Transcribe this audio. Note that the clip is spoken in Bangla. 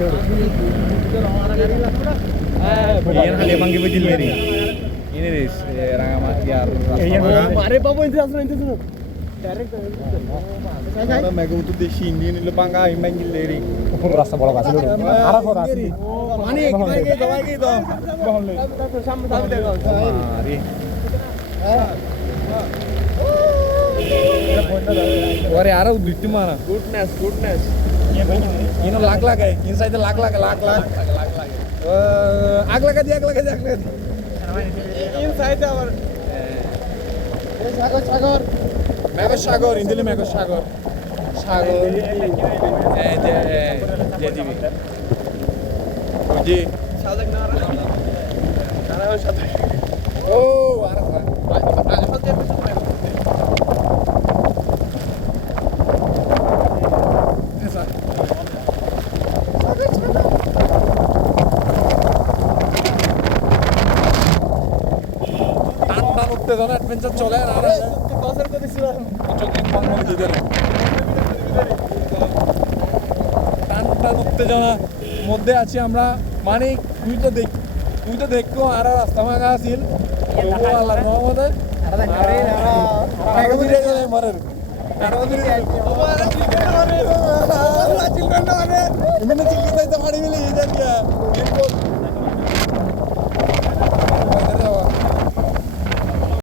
Iyan hal emang gitu jadi. Ini ris, rangamati harus. Mare papo itu asal itu tuh. Direct. Kalau mereka untuk di sini ini lupa nggak emang jadi. রাস্তা বড় আছে আরা করা আছে Mana kita lagi tuh. Sama-sama দেখো। Mari. Wari ara udit mana? Goodness. Ini lag है, inside lag. आग लगा दी. Inside our Sagar, Indili Mega Sagar. Jadi. Oji. Sajek না আর তারাও সাথে Oh, ara. সাথে Esa. টান উত্তেজনা অ্যাডভেঞ্চার চলে আর কসর করেছিলাম চোখে মঙ্গল দিতে টান উত্তেজনা মধ্যে আছি আমরা মানে তুই তো দেখো আর রাস্তা ভাঙা আছিল আল্লাহ মহম্মদ আরো ধীরে গেলে মরের আরো ধীরে